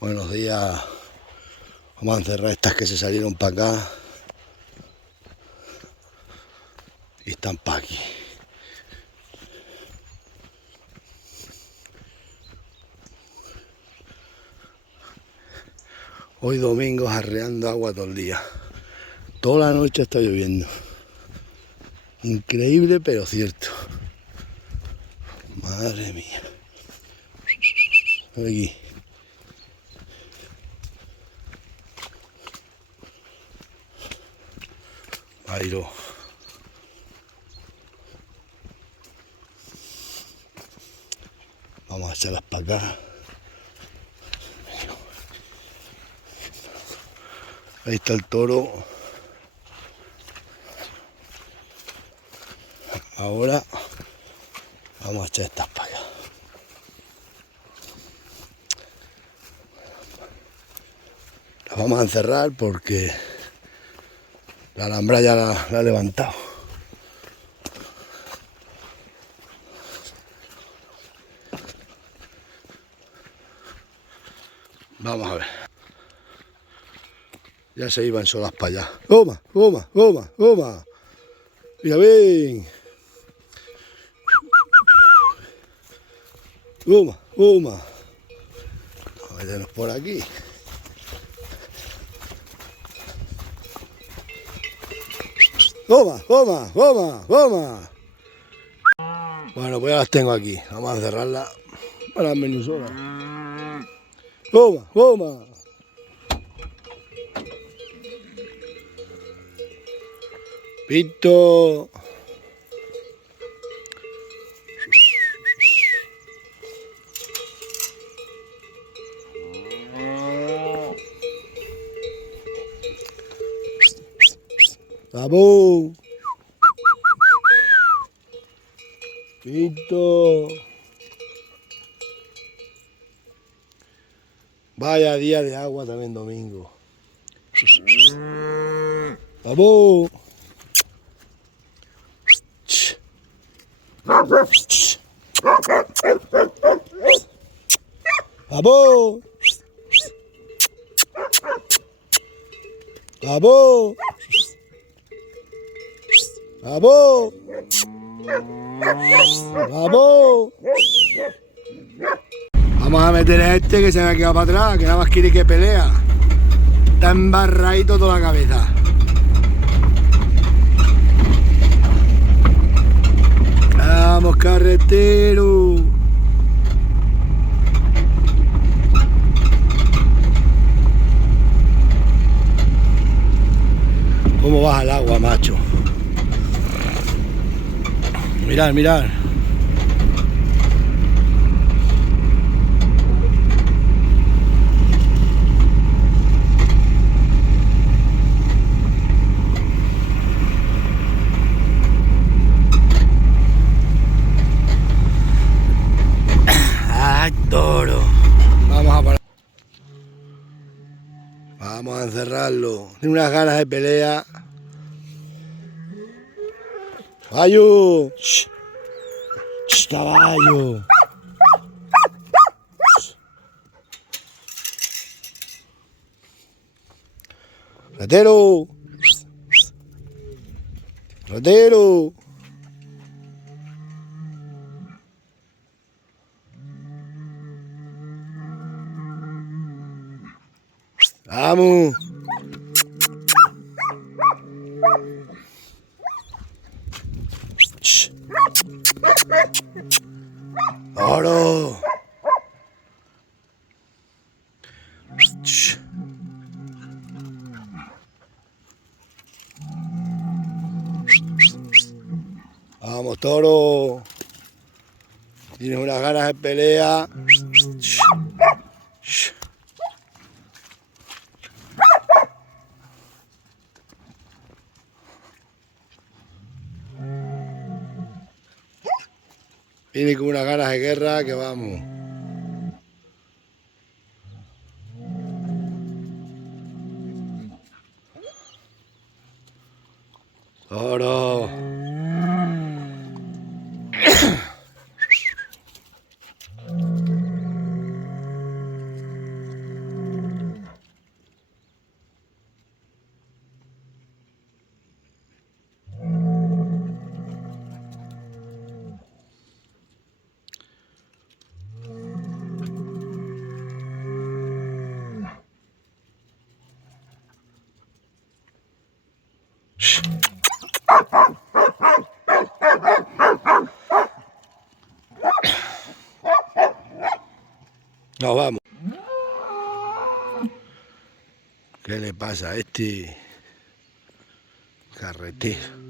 Buenos días. Vamos a encerrar estas que se salieron para acá y están para aquí. Hoy domingo arreando agua todo el día. Toda la noche está lloviendo. Increíble pero cierto. Madre mía. Aquí. Bailo. Vamos a echarlas para acá. Ahí está el toro. Ahora vamos a echar estas para acá. Las vamos a encerrar porque la alhambra ya la he levantado. Vamos a ver. Ya se iban solas para allá. ¡Goma, goma, goma, goma! ¡Mira, ven! ¡Goma, goma! Vamos a meternos por aquí. ¡Goma, goma, goma, goma! Bueno, pues ya las tengo aquí. Vamos a encerrarlas para las menusoras. ¡Goma, goma! ¡Pito! ¡Vamos! ¡Pito! Vaya día de agua también domingo. ¡Vamos! ¡Vamos! ¡Vamos! ¡Vamos! ¡Vamos! Vamos a meter a este que se me ha quedado para atrás, que nada más quiere que pelea. Está embarradito toda la cabeza. ¡Vamos, carretero! ¿Cómo baja el agua, macho? Mirad, mirad. ¡Ay, toro! Vamos a parar. Vamos a encerrarlo. Tiene unas ganas de pelea. ¡Caballo! ¡Shh! ¡Shh, caballo! ¡Ratero! ¡Ratero! ¡Vamos! ¡Shh! ¡Oro! ¡Shh! ¡Vamos, toro! Tienes unas ganas de pelea. ¡Shh! ¡Shh! Viene con unas ganas de guerra que vamos. Toro. Nos vamos. ¿Qué le pasa a este carretero?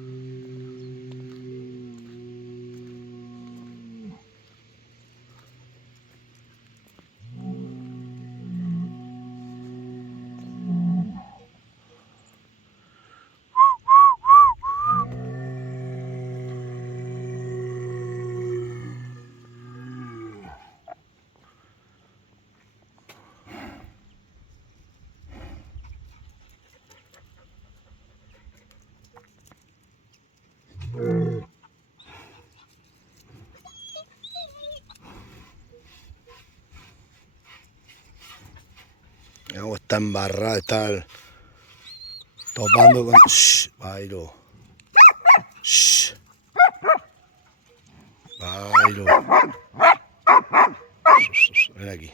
Está embarrada, está topando con... Shh, Bailo. Shh. Bailo. Ven aquí.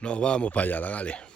Nos vamos para allá, dale.